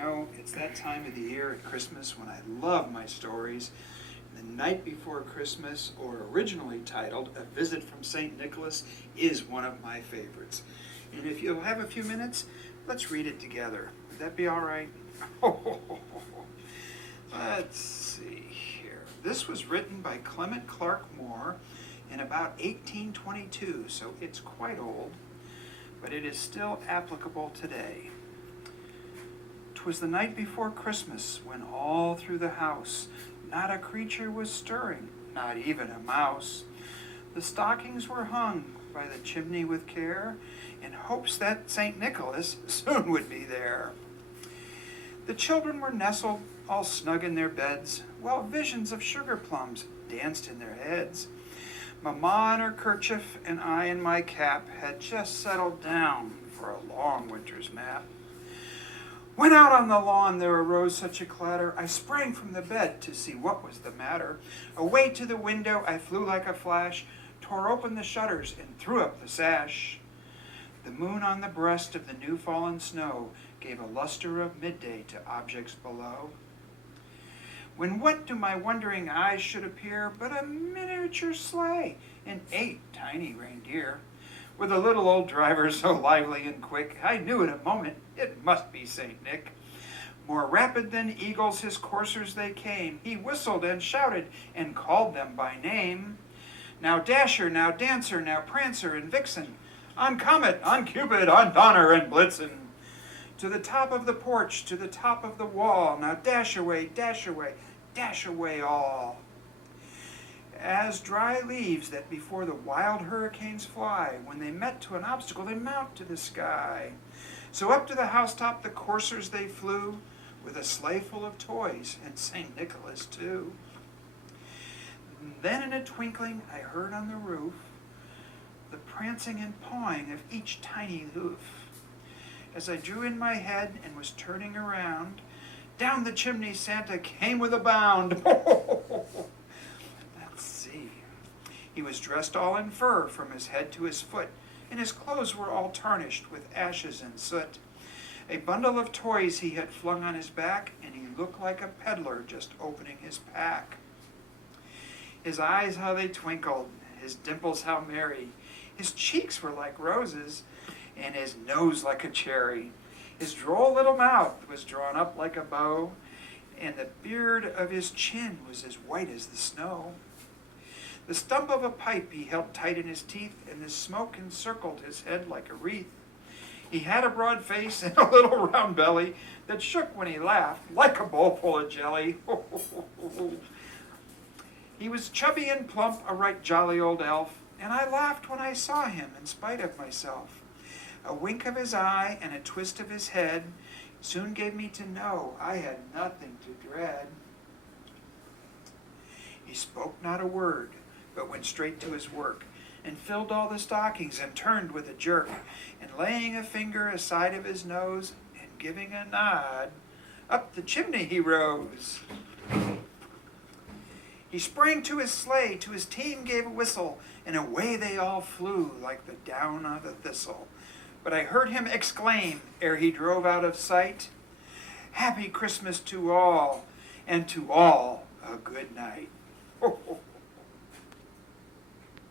know, it's that time of the year at Christmas when I love my stories. The Night Before Christmas, or originally titled A Visit from St. Nicholas, is one of my favorites. And if you'll have a few minutes, let's read it together. Would that be all right? Let's see here. This was written by Clement Clarke Moore in about 1822, so it's quite old, but it is still applicable today. 'Twas the night before Christmas, when all through the house not a creature was stirring, not even a mouse. The stockings were hung by the chimney with care, in hopes that St. Nicholas soon would be there. The children were nestled all snug in their beds, while visions of sugar plums danced in their heads. Mamma in her kerchief and I in my cap had just settled down for a long winter's nap. When out on the lawn there arose such a clatter, I sprang from the bed to see what was the matter. Away to the window I flew like a flash, tore open the shutters and threw up the sash. The moon on the breast of the new fallen snow gave a luster of midday to objects below. When what to my wondering eyes should appear but a miniature sleigh and 8 tiny reindeer. With a little old driver so lively and quick, I knew in a moment it must be St. Nick. More rapid than eagles his coursers they came. He whistled and shouted and called them by name. Now Dasher, now Dancer, now Prancer and Vixen, on Comet, on Cupid, on Donner and Blitzen. To the top of the porch, to the top of the wall, now dash away, dash away, dash away all. As dry leaves that before the wild hurricanes fly, when they met to an obstacle they mount to the sky. So up to the housetop the coursers they flew, with a sleigh full of toys, and St. Nicholas too. Then in a twinkling I heard on the roof the prancing and pawing of each tiny hoof. As I drew in my head and was turning around, down the chimney Santa came with a bound. Let's see. He was dressed all in fur from his head to his foot, and his clothes were all tarnished with ashes and soot. A bundle of toys he had flung on his back, and he looked like a peddler just opening his pack. His eyes how they twinkled, his dimples how merry, his cheeks were like roses, and his nose like a cherry. His droll little mouth was drawn up like a bow, and the beard of his chin was as white as the snow. The stump of a pipe he held tight in his teeth, and the smoke encircled his head like a wreath. He had a broad face and a little round belly that shook when he laughed like a bowl full of jelly. He was chubby and plump, a right jolly old elf, and I laughed when I saw him in spite of myself. A wink of his eye and a twist of his head soon gave me to know I had nothing to dread. He spoke not a word, but went straight to his work, and filled all the stockings, and turned with a jerk, and laying a finger aside of his nose, and giving a nod, up the chimney he rose. He sprang to his sleigh, to his team gave a whistle, and away they all flew like the down of a thistle. But I heard him exclaim, ere he drove out of sight, Happy Christmas to all, and to all a good night.